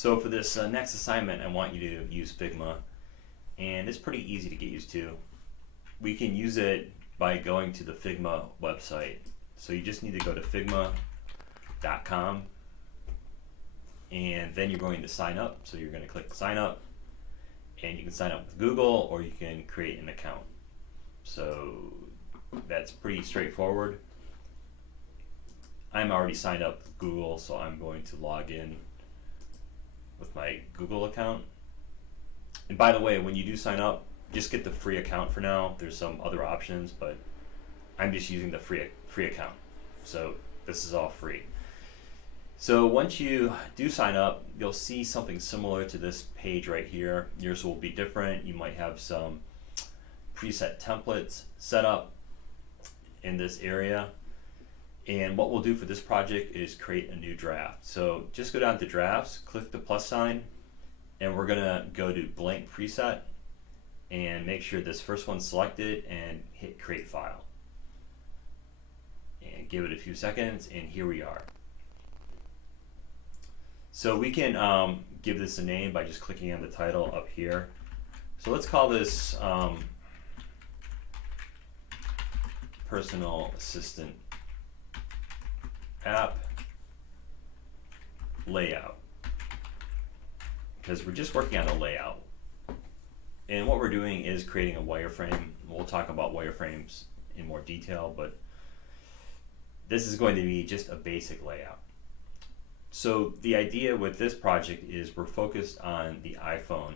So for this next assignment, I want you to use Figma, and it's pretty easy to get used to. We can use it by going to the Figma website. So you just need to go to figma.com, and then you're going to sign up. So you're going to click sign up, and you can sign up with Google or you can create an account. So that's pretty straightforward. I'm already signed up with Google, so I'm going to log in with my Google account. And by the way, when you do sign up, just get the free account for now. There's some other options, but I'm just using the free account. So this is all free. So once you do sign up, you'll see something similar to this page right here. Yours will be different. You might have some preset templates set up in this area. And what we'll do for this project is create a new draft. So just go down to drafts, click the plus sign, and we're gonna go to blank preset and make sure this first one's selected and hit create file. And give it a few seconds, and here we are. So we can give this a name by just clicking on the title up here. So let's call this Personal Assistant App Layout, because we're just working on the layout. And what we're doing is creating a wireframe. We'll talk about wireframes in more detail, but this is going to be just a basic layout. So the idea with this project is we're focused on the iPhone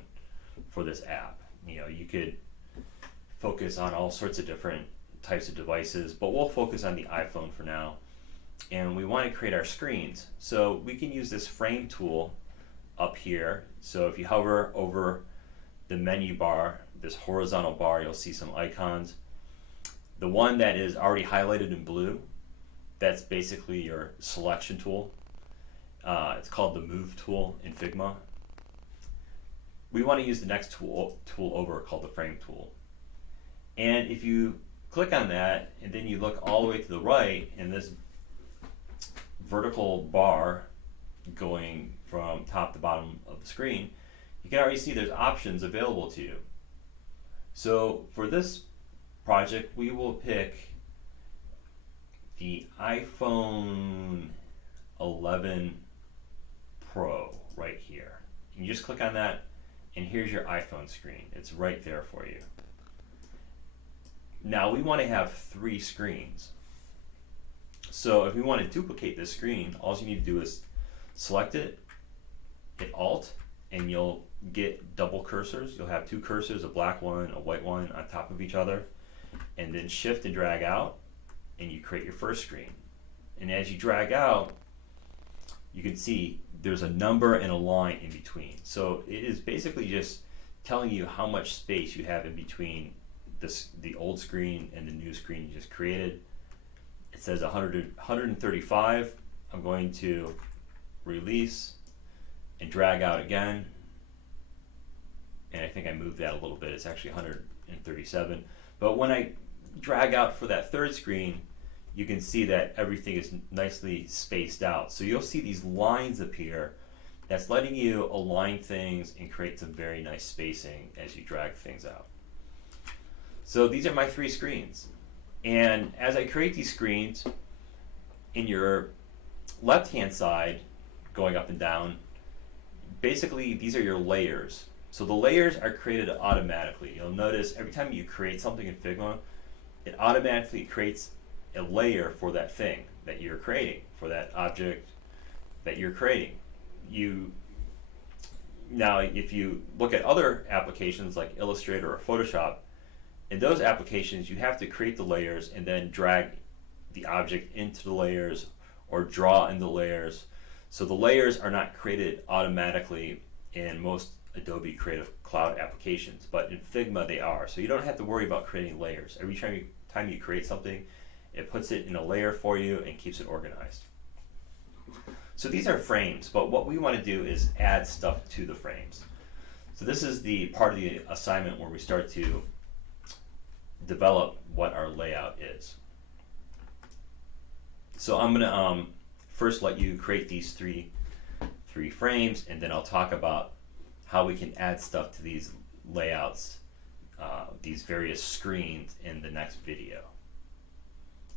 for this app. You know, you could focus on all sorts of different types of devices, but we'll focus on the iPhone for now. And we want to create our screens. So we can use this frame tool up here. So if you hover over the menu bar, this horizontal bar, you'll see some icons. The one that is already highlighted in blue, that's basically your selection tool. It's called the Move tool in Figma. We want to use the next tool over called the Frame tool. And if you click on that and then you look all the way to the right, and this vertical bar going from top to bottom of the screen, you can already see there's options available to you. So for this project, we will pick the iPhone 11 Pro right here. You just click on that, and here's your iPhone screen. It's right there for you. Now we want to have 3 screens. So if we want to duplicate this screen, all you need to do is select it, hit Alt, and you'll get double cursors. You'll have 2 cursors, a black one, a white one on top of each other, and then shift and drag out, and you create your first screen. And as you drag out, you can see there's a number and a line in between. So it is basically just telling you how much space you have in between the old screen and the new screen you just created. It says 135. I'm going to release and drag out again. And I think I moved that a little bit. It's actually 137. But when I drag out for that third screen, you can see that everything is nicely spaced out. So you'll see these lines appear. That's letting you align things and create some very nice spacing as you drag things out. So these are my 3 screens. And as I create these screens, in your left-hand side, going up and down, basically these are your layers. So the layers are created automatically. You'll notice every time you create something in Figma, it automatically creates a layer for that thing that you're creating, for that object that you're creating. Now, if you look at other applications like Illustrator or Photoshop, in those applications, you have to create the layers and then drag the object into the layers or draw in the layers. So the layers are not created automatically in most Adobe Creative Cloud applications, but in Figma they are. So you don't have to worry about creating layers. Every time you create something, it puts it in a layer for you and keeps it organized. So these are frames, but what we want to do is add stuff to the frames. So this is the part of the assignment where we start to develop what our layout is. So I'm going to first let you create these three 3 frames, and then I'll talk about how we can add stuff to these layouts, these various screens in the next video.